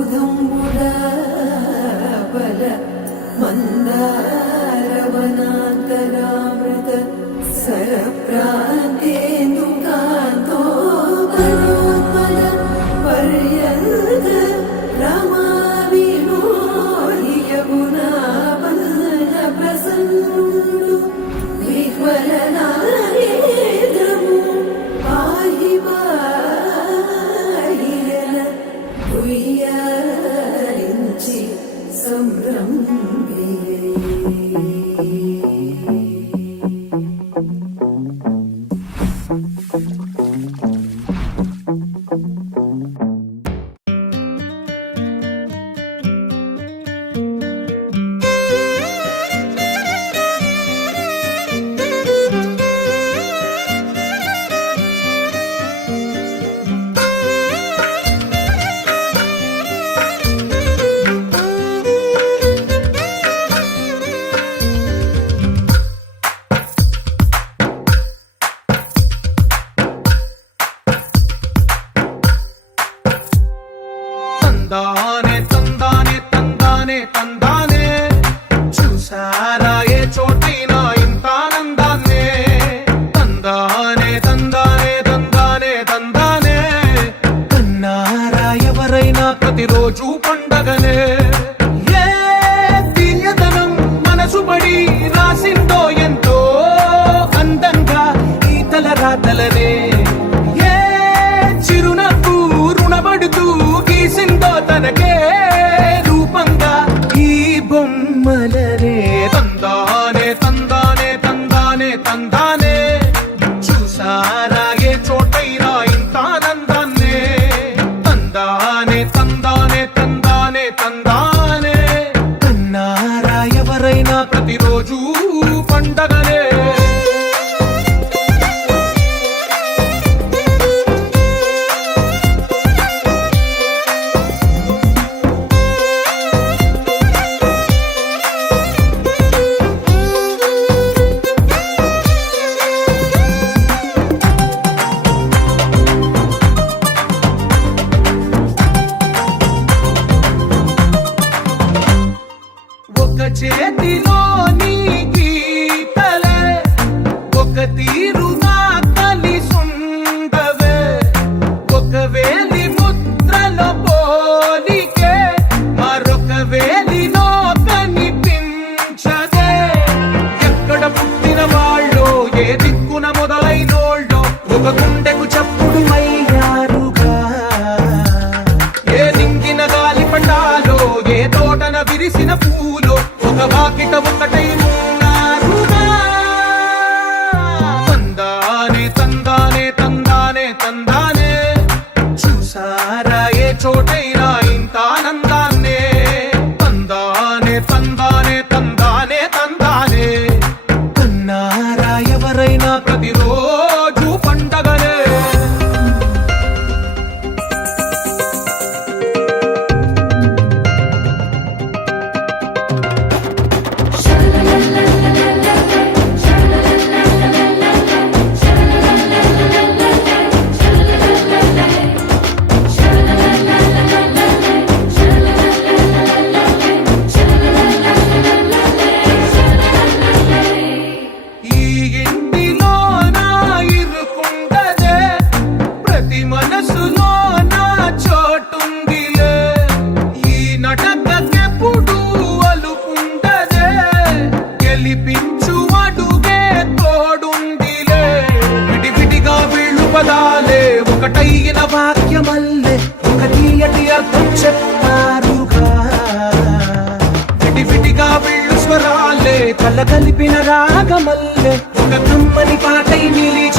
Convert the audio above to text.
సౌధంబుడాబల మందారవనాంతరామృత సరప్రాంతేందుకాంతో బలోత్పల పర్యంత రమావినోహి యమునాపల్ల ప్రసన్నుడు విహ్వలనారేంద్రము పాహి పాహియన ఉయ్యారించి సంభ్రమే. తందానే తందానే తందానే తందానే చూసారా ఏ చోటైనా ఇంత ఆనందాన్నే తందానే తందానే తందానే తందానే కన్నారా ఎవరైనా ప్రతిరోజు పండగనే ఏ తీయదనం మనసు పడి రాసిందో ఎంతో అందంగా ఈ తలరాతలనే ఏ చిరునవ్వు రుణపడుతూ గీసిందో తనకే రూపంగా ఈ బొమ్మలనే తందానే తందానే తందానే తందానే చూసారా ఏ చోటైనా ఇంత ఆనందాన్నే తందానే తందానే తందానే తందానే కన్నారా ఎవరైనా ప్రతిరోజు పండగనే. ఒక చేతిలో నీ గీతలే ఒక తీరుగా కలిసుండవే ఒక వేలి ముద్రలో పోలికే మరొక వేలిలో కనిపించదే ఎక్కడ పుట్టిన వాళ్ళో ఏ దిక్కున మొదలైనోళ్ళో ఒక గుండెకు చప్పుడు అయ్యారుగా ఏ దింగిన గాలి పండాలో ఏ తోటన విరిసిన పూలో ఒక వాకిట ఒకటై ఉన్నారుగా తందానే తందానే తందానే తందానే చూసారా ఏ చోటైనా ఇంత ఆనందాన్నే తందానే తందానే తందానే తందానే కన్నారా ఎవరైనా ప్రతిరోజు పండగనే. ఈ ఇంటిలో నా ఇరుకుండదే ప్రతి మనసులో నా చోటుందిలే ఈ నటకెప్పుడు అలుకుండదే గెలిపించు అడుగే తోడుందిలే విడివిడిగా వీళ్ళు పదాలే ఒకటైన వాక్యమల్లే ఒక తీయటి అర్థం చెప్పారుగా విడివిడిగా వీళ్ళు స్వరాలే కల కలిపిన రాగమల్లే ఒక కమ్మని పాటై నిలిచి